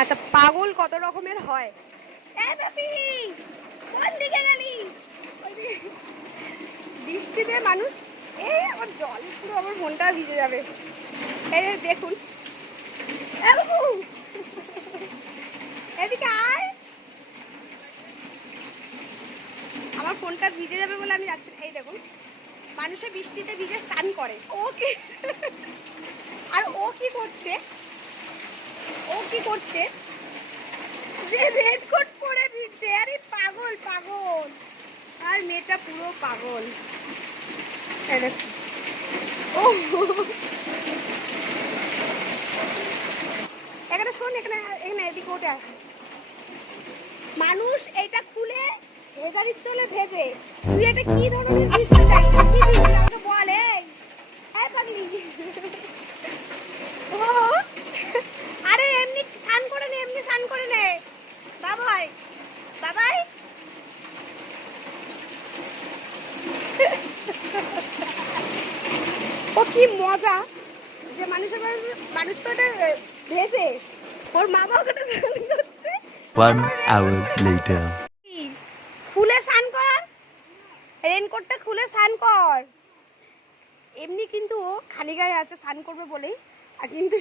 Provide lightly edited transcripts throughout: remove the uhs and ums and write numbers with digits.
আচ্ছা, পাগল কত রকমের হয়। কোন দিকে গেলি? বৃষ্টিতে মানুষ, আমার জল পুরো আমার মনটা ভিজে যাবে। এই দেখুন, এদিকে আয়। আমার ফোনটা ভিজে যাবে বলে আমি যাচ্ছি না। এই দেখুন, মানুষে বৃষ্টিতে ভিজে স্নান করে। ও কি আর ও কি করছে, যে রেনকোট পরে ভিজছে। আরে পাগল পাগল, আর মেয়েটা পুরো পাগল। এই দেখুন, ও এখানে শোন, এখানে এখানে এদিকে ওটা মানুষ এইটা খুলে ভেজারির চলে ভেজে। তুই এটা কি ধরনের ভিজতে চাইছিস? কি ভিজলি আমাকে বল। এই পাগলি, ও আরে এমনি স্নান করে নে, এমনি স্নান করে নে বাবাই, বাবাই। ও কি মজা যে মানুষের মানুষ তো এটা ভেজে, ওর মামা ওখানে স্নান করছে। 1 hour later. খুলে স্নান কর, রেনকোটটা খুলে স্নান কর। এমনি কিন্তু ও খালি গায়ে আছে স্নান করবে বলেই, আর কিন্তু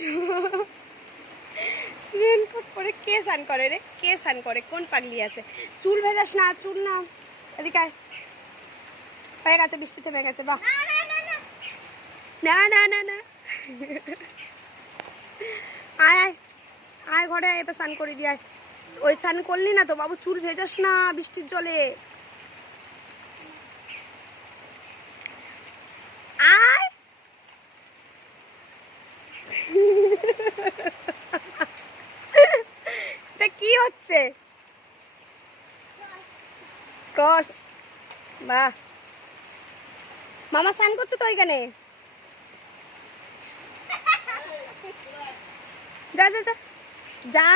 রেনকোট পরে কে স্নান করে রে? কে স্নান করে? কোন পাগলি আছে? চুল ভেজাস না, চুল না। এদিকে আয়, হয়ে গেছে, বৃষ্টি থেমে গেছে। বাহ, না না না না, আয় আয় আয় ঘরে আয়, এবার স্নান করে দিয়ে আয়। ওই স্নান করলি না তো বাবু, চুল ভেজাস না বৃষ্টির জলে। আয়, এটা কি হচ্ছে? ক্রস, বাহ। মামা স্নান করছো তো ওইখানে, যা যা যা যা।